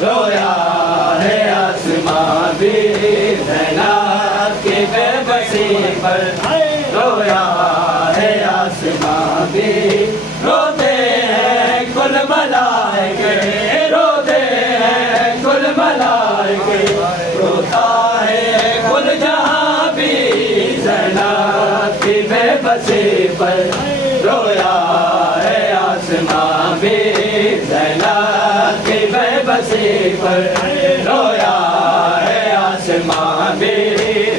रोया है आसमां भी ज़ैनब की बेबसी पर, रोया है आसमां भी। रोते हैं कुल मलाइके, रोते हैं कुल मलाइके, रोता है कुल जहां भी ज़ैनब की बेबसी पर, रोया है आसमां भी ज़ैनब की बेबसी पर, रोया है आसमां भी।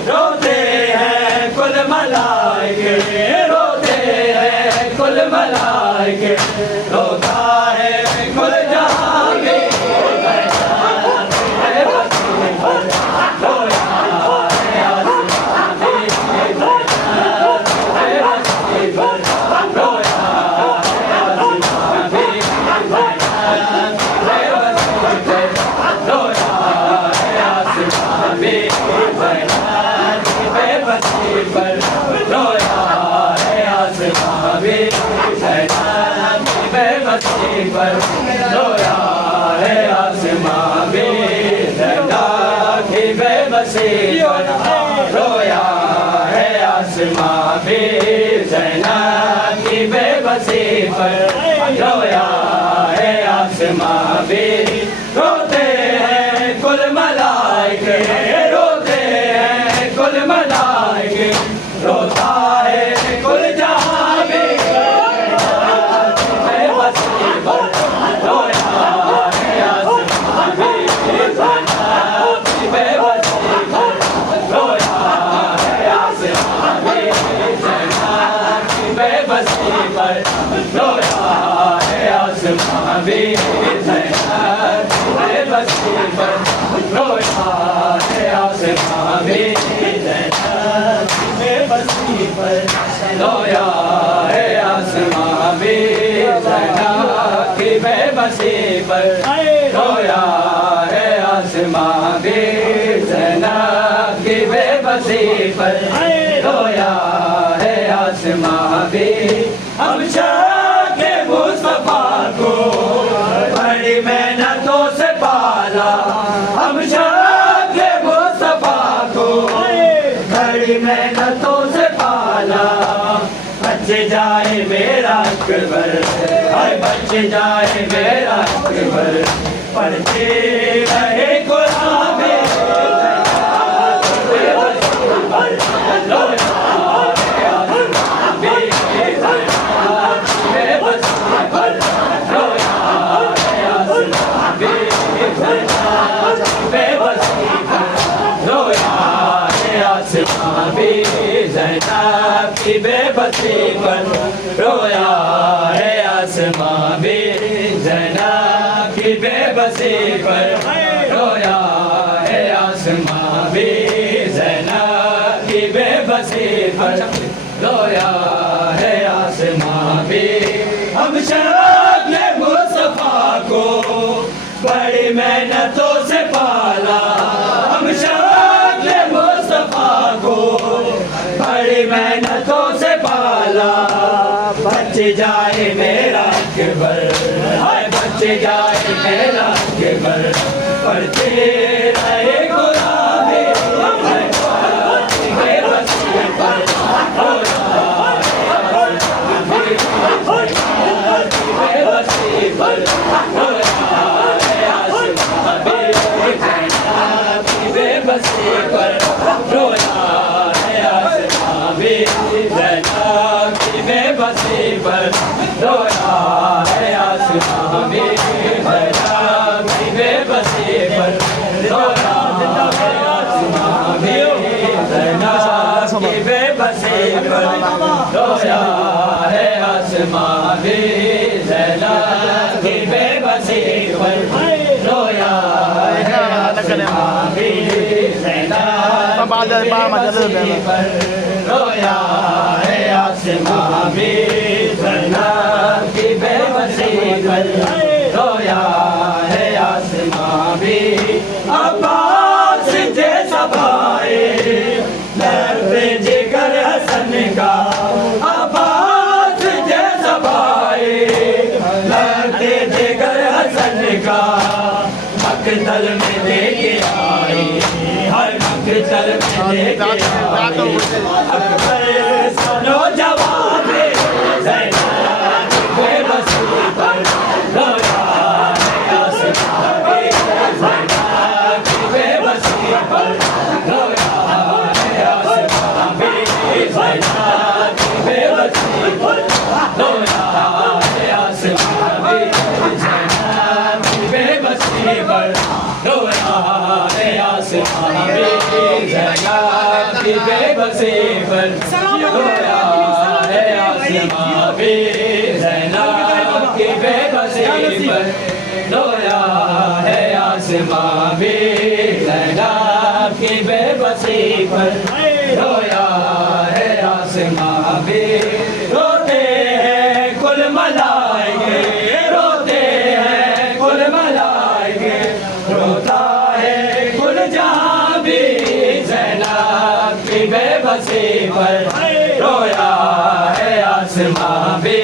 रोते हैं कुल मलाइके, रोते हैं कुल मलाइके, रोता है कुल जहां भी ज़ैनब की बेबसी पर, रोया है आसमां भी ज़ैनब की बेबसी पर, रोया है आसमां भी ज़ैनब की बेबसी पर, रोया है आसमां भी ज़ैनब की बेबसी पर, रोया है आसमां भी ज़ैनब की बेबसी पर, रोया है आसमां भी ज़ैनब की बेबसी पर, रोया है आसमां भी ज़ैनब की बेबसी पर, रोया है आसमां भी। रोते हैं कुल मलाइके, रोते हैं कुल मलाइके, रोता है कुल जहां भी ज़ैनब की बेबसी पर, रोया है आसमां भी ज़ैनब की बेबसी पर, रोया है आसमां भी ज़ैनब की बेबसी पर, रोया है आसमां भी ज़ैनब की बेबसी पर, रोया है आसमां भी ज़ैनब की बेबसी पर, रोया है आसमां भी ज़ैनब की बेबसी पर, रोया है आसमां भी ज़ैनब की बेबसी पर, रोया है आसमां भी। हम शाके मुस्तफा को बड़ी मेहनतों से पाला, हम शाके मुस्तफा को बड़ी मेहनतों से पाला, बच जाए मेरा अकबर, हाय बच जाए मेरा अकबर, पढ़ते रहे कुरान में ज़ैनब की बेबसी पर, रोया है आसमां भी ज़ैनब की बेबसी पर, रोया है आसमां भी ज़ैनब की बेबसी पर, रोया है आसमां भी ज़ैनब की बेबसी पर, रोया है आसमां भी ज़ैनब की बेबसी पर, रोया है आसमां भी ज़ैनब की बेबसी पर, रोया है आसमां भी। हम शाके मुस्तफा को बड़ी मेहनतों से पाला, हम शाके मुस्तफा को बड़ी मेहनतों से पाला, बच जाए मेरा अकबर, हाय बच जाए मेरा अकबर, पढ़ते रहे कुरान में ज़ैनब की बेबसी पर, रोया है आसमां भी ज़ैनब की बेबसी पर, रोया है आसमां भी ज़ैनब की बेबसी पर, रोया है आसमां भी ज़ैनब की बेबसी पर, रोया है आसमां भी ज़ैनब की बेबसी पर, रोया है आसमां भी ज़ैनब की बेबसी पर, रोया है आसमां भी ज़ैनब की बेबसी पर, रोया है आसमां भी ज़ैनब की बेबसी पर, रोया है आसमां भी ज़ैनब की बेबसी पर, रोया है आसमां भी। अब्बास जैसा भाई दर्द जिगर हसन का, अब्बास जैसा भाई दर्द जिगर हसन का, मकतल में लेके आई, हर मकतल में लेके आई। अकबर सुनो जवाब ज़ैनब की बेबसी पर रोया है आसमां भी, ज़ैनब की बेबसी पर रोया है आसमां भी, ज़ैनब की बेबसी पर रोया है आसमां भी, ज़ैनब की बेबसी पर रोया है आसमां भी, ज़ैनब की बेबसी पर रोया है आसमां भी, ज़ैनब की बेबसी पर रोया है आसमां भी, ज़ैनब की बेबसी पर रोया है आसमां भी। रोते हैं कुल मलाइके, रोते हैं कुल मलाइके, रोता है कुल जहां भी, ज़ैनब की बेबसी पर रोया है आसमां भी,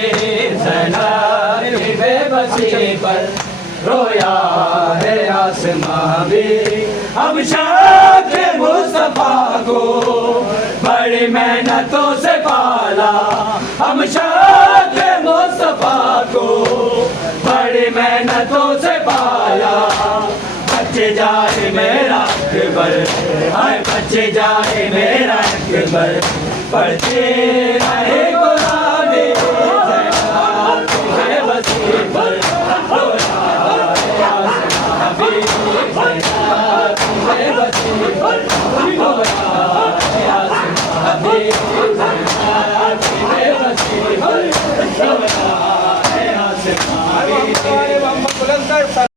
ज़ैनब की बेबसी पर रोया है आसमां भी। हम शाह मुस्तफा को बड़ी मेहनतों से पाला, हम शाह मुस्तफा को बड़ी मेहनतों से पाला। बच्चे जाए मेरा अकबर, हाय बच्चे जाए मेरा अकबर, पढ़ते रहे गुलामी, ज़ैनब की बेबसी पर रोया है आसमां भी, ज़ैनब की बेबसी पर रोया है आसमां भी, ज़ैनब की बेबसी पर रोया है आसमां भी।